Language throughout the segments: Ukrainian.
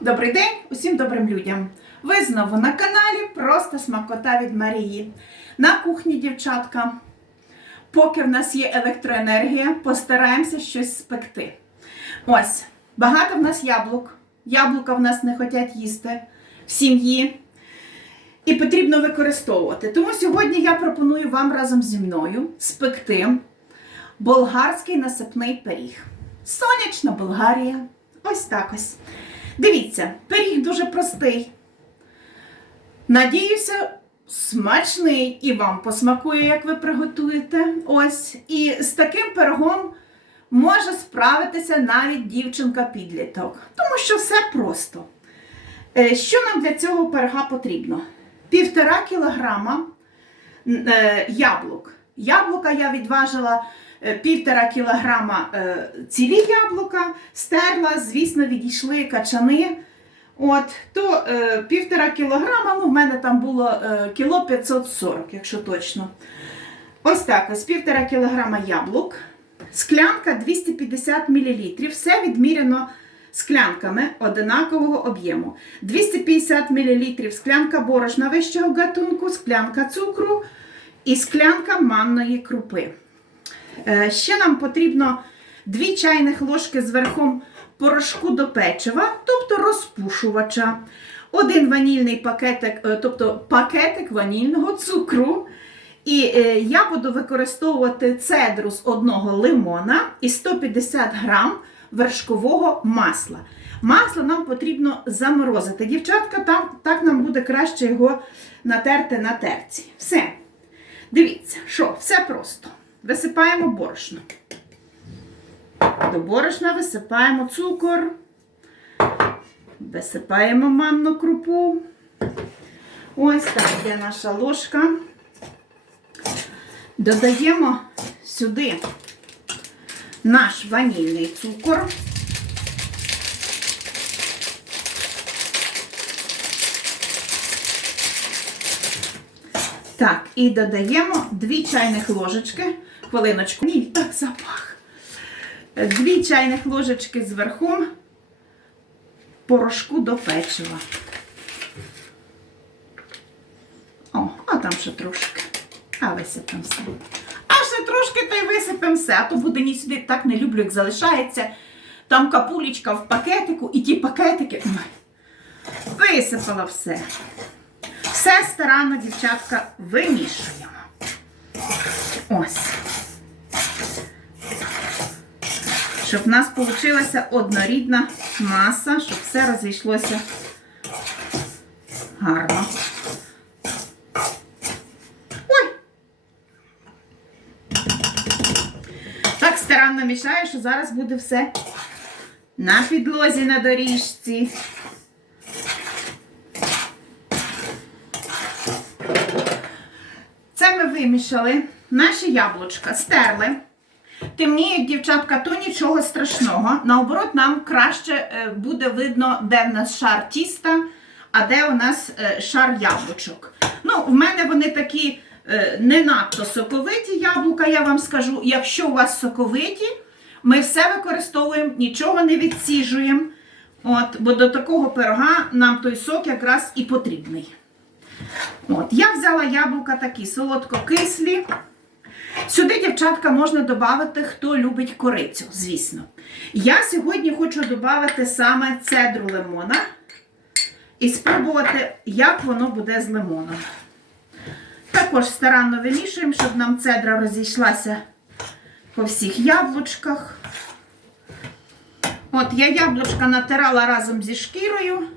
Добрий день усім добрим людям! Ви знову на каналі Просто смакота від Марії. На кухні, дівчатка. Поки в нас є електроенергія, постараємося щось спекти. Ось, багато в нас яблук. Яблука в нас не хочуть їсти в сім'ї. І потрібно використовувати. Тому сьогодні я пропоную вам разом зі мною спекти болгарський насипний пиріг. Сонячна Болгарія. Ось так ось. Дивіться, пиріг дуже простий. Надіюся, смачний і вам посмакує, як ви приготуєте. Ось. І з таким пирогом може справитися навіть дівчинка-підліток. Тому що все просто. Е, Що нам для цього пирога потрібно? Півтора кілограма е, яблук. Яблука я відважила півтора кілограма е, цілі яблука, стерла, звісно, відійшли качани. От, то е, півтора кілограма, ну в мене там було е, кіло 540, якщо точно. Ось так, ось півтора кілограма яблук, склянка 250 мл. Все відміряно склянками одинакового об'єму. 250 мл склянка борошна вищого гатунку, склянка цукру і склянка манної крупи. Е, Ще нам потрібно 2 чайних ложки з верхом порошку до печива, тобто розпушувача, один ванільний пакетик, е, тобто пакетик ванільного цукру. І е, я буду використовувати цедру з одного лимона і 150 грам вершкового масла. Масло нам потрібно заморозити. Дівчатка, там, так нам буде краще його натерти на терці. Все. Дивіться, що, все просто. Висипаємо борошно. До борошна висипаємо цукор, висипаємо манну крупу. Ось так є наша ложка. Додаємо сюди наш ванільний цукор. Так, і додаємо 2 чайних ложечки. Хвилиночку. Ні, так запах. Дві чайних ложечки з верхом порошку до печива. О, а там ще трошки. А висипемо все. А ще трошки та й висипемо все. А то буде ні сюди так не люблю, як залишається. Там капулечка в пакетику і ті пакетики. Висипала все. Все старанно, дівчатка, вимішуємо. Ось. Щоб в нас вийшла однорідна маса, щоб все розійшлося гарно. Ой! Так старанно мішаю, що зараз буде все на підлозі на доріжці. Це ми вимішали наші яблучка, стерли. Темніють, дівчатка, то нічого страшного. Наоборот, нам краще е, буде видно, де в нас шар тіста, а де у нас е, шар яблучок. Ну, в мене вони такі е, не надто соковиті яблука, я вам скажу. Якщо у вас соковиті, ми все використовуємо, нічого не відсіжуємо. От, бо до такого пирога нам той сок якраз і потрібний. От, Я взяла яблука такі солодко-кислі. Сюди, дівчатка, можна додати, хто любить корицю, звісно. Я сьогодні хочу додати саме цедру лимона і спробувати, як воно буде з лимоном. Також старанно вимішуємо, щоб нам цедра розійшлася по всіх яблучках. От, я яблучка натирала разом зі шкірою,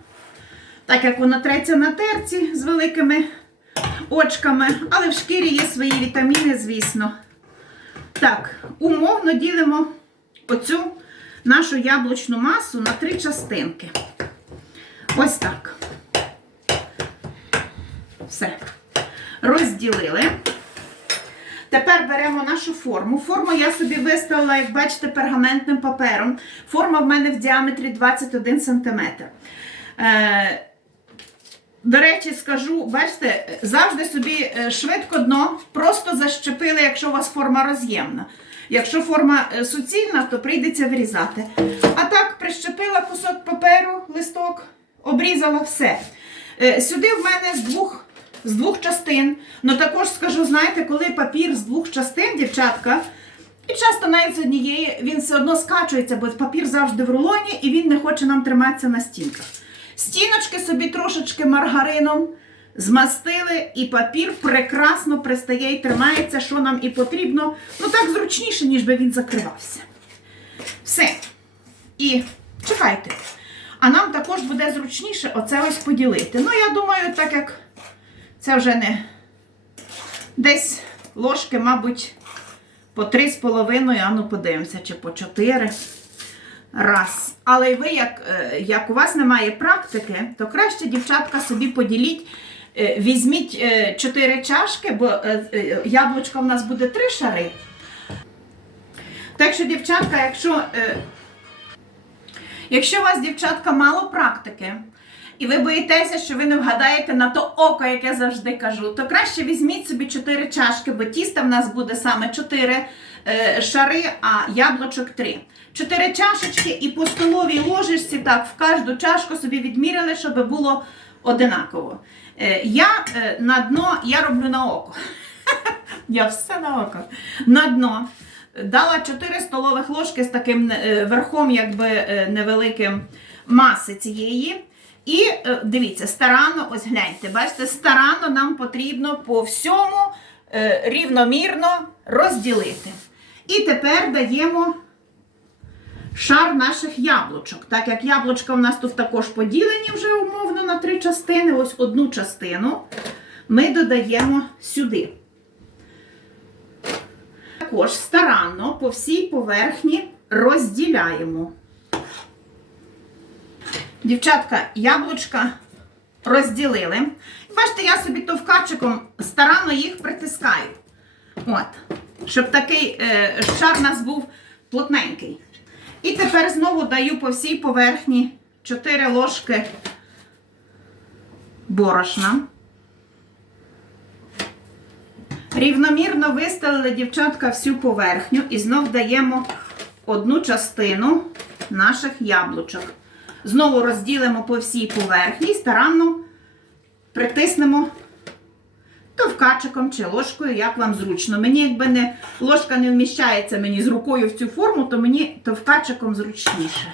так як воно треться на терці з великими очками, але в шкірі є свої вітаміни, звісно. Так, умовно ділимо оцю нашу яблучну масу на три частинки. Ось так. Все. Розділили. Тепер беремо нашу форму. Форму я собі виставила, як бачите, пергаментним папером. Форма в мене в діаметрі 21 см. До речі, скажу, бачите, завжди собі е, швидко дно просто защепили, якщо у вас форма роз'ємна. Якщо форма е, суцільна, то прийдеться вирізати. А так, прищепила кусок паперу, листок, обрізала все. Е, Сюди в мене з двох, з двох частин. Ну також скажу, знаєте, коли папір з двох частин, дівчатка, і часто навіть з однієї він все одно скачується, бо папір завжди в рулоні і він не хоче нам триматися на стінках. Стіночки собі трошечки маргарином змастили, і папір прекрасно пристає і тримається, що нам і потрібно. Ну так зручніше, ніж би він закривався. Все. І чекайте. А нам також буде зручніше оце ось поділити. Ну, я думаю, так як це вже не десь ложки, мабуть, по три з половиною, а ну подивимося, чи по чотири. Раз. Але ви, як, е, як у вас немає практики, то краще, дівчатка, собі поділіть. Е, Візьміть е, чотири чашки, бо е, е, яблучка в нас буде три шари. Так що, дівчатка, якщо, е, якщо у вас, дівчатка, мало практики, і ви боїтеся, що ви не вгадаєте на то око, як я завжди кажу, то краще візьміть собі 4 чашки, бо тіста в нас буде саме 4 е, шари, а яблучок 3. 4 чашечки і по столовій ложечці, так, в кожну чашку собі відміряли, щоб було одинаково. Е, я е, на дно, я роблю на око. Я все на око. На дно. Дала 4 столових ложки з таким е, верхом, якби е, невеликим маси цієї. І е, дивіться, старанно, ось гляньте, бачите, старанно нам потрібно по всьому е, рівномірно розділити. І тепер даємо шар наших яблучок. Так як яблучка у нас тут також поділені вже умовно на три частини, ось одну частину ми додаємо сюди. Також старанно по всій поверхні розділяємо. Дівчатка, яблучка розділили. Бачите, я собі товкачиком старанно їх притискаю. От. Щоб такий е, шар у нас був плотненький. І тепер знову даю по всій поверхні 4 ложки борошна. Рівномірно вистелили дівчатка всю поверхню і знов даємо одну частину наших яблучок. Знову розділимо по всій поверхні і старанно притиснемо товкачиком чи ложкою, як вам зручно. Мені, якби не ложка не вміщається мені з рукою в цю форму, то мені товкачиком зручніше.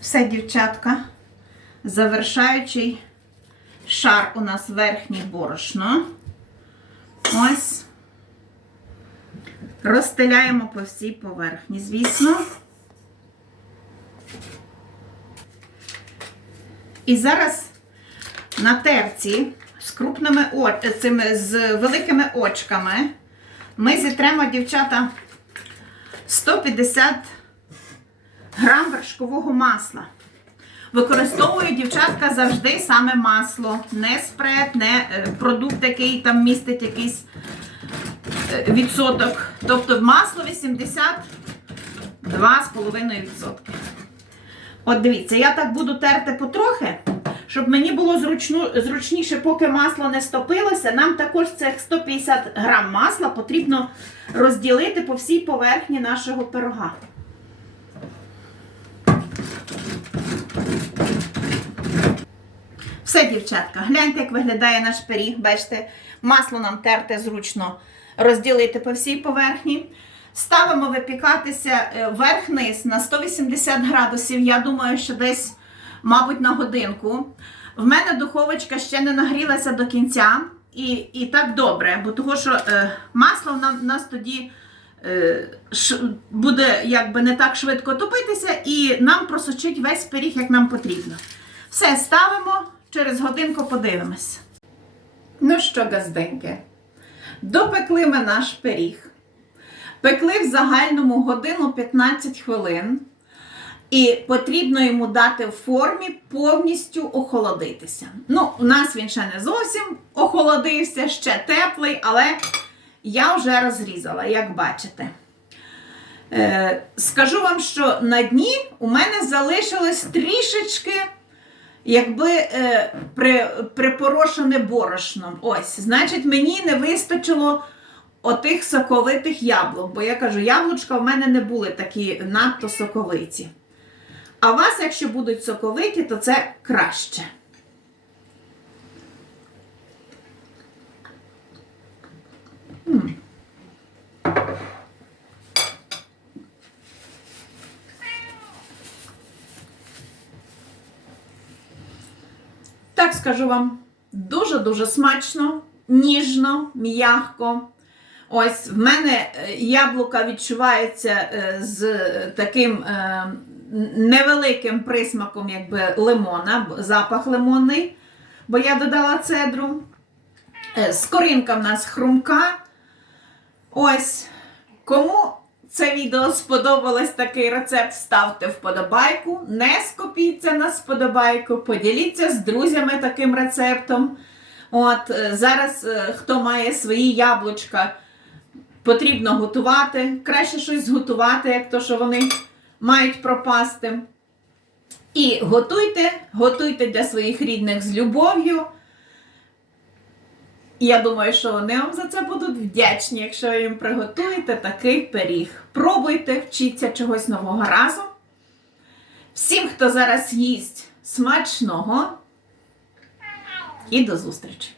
Все, дівчатка, завершаючий шар у нас верхнє борошно. Ось. Розстеляємо по всій поверхні, звісно. І зараз на терці з крупними о- цими, з великими очками ми зітремо, дівчата, 150 грам вершкового масла. Використовую дівчатка завжди саме масло, не спред, не е, продукт, який там містить якийсь е, відсоток. Тобто масло 82,5%. От дивіться, я так буду терти потрохи, щоб мені було зручну, зручніше, поки масло не стопилося. Нам також цих 150 грам масла потрібно розділити по всій поверхні нашого пирога. Все, дівчатка, гляньте, як виглядає наш пиріг. Бачите, масло нам терте зручно розділити по всій поверхні. Ставимо випікатися е, верх-низ на 180 градусів. Я думаю, що десь, мабуть, на годинку. В мене духовочка ще не нагрілася до кінця. І, і так добре, бо того, що е, масло в нас тоді е, ш, буде якби не так швидко топитися, і нам просочить весь пиріг, як нам потрібно. Все, ставимо, через годинку подивимось. Ну що, газденьки, допекли ми наш пиріг. Пекли в загальному годину 15 хвилин. І потрібно йому дати в формі повністю охолодитися. Ну, у нас він ще не зовсім охолодився, ще теплий, але я вже розрізала, як бачите. Е, скажу вам, що на дні у мене залишилось трішечки, якби е, при, припорошене борошном. Ось, значить, мені не вистачило отих соковитих яблук. Бо я кажу, яблучка в мене не були такі надто соковиті. А у вас, якщо будуть соковиті, то це краще. Так скажу вам, дуже-дуже смачно, ніжно, м'ягко. Ось в мене е, яблука відчувається е, з таким е, невеликим присмаком, якби лимона, запах лимонний, бо я додала цедру. Е, Скоринка в нас хрумка. Ось. Кому це відео сподобалось такий рецепт, ставте вподобайку. Не скопіться на сподобайку, поділіться з друзями таким рецептом. От е, зараз е, хто має свої яблучка, потрібно готувати. Краще щось зготувати, як то, що вони мають пропасти. І готуйте, готуйте для своїх рідних з любов'ю. Я думаю, що вони вам за це будуть вдячні, якщо ви їм приготуєте такий пиріг. Пробуйте, вчіться чогось нового разом. Всім, хто зараз їсть смачного, і до зустрічі!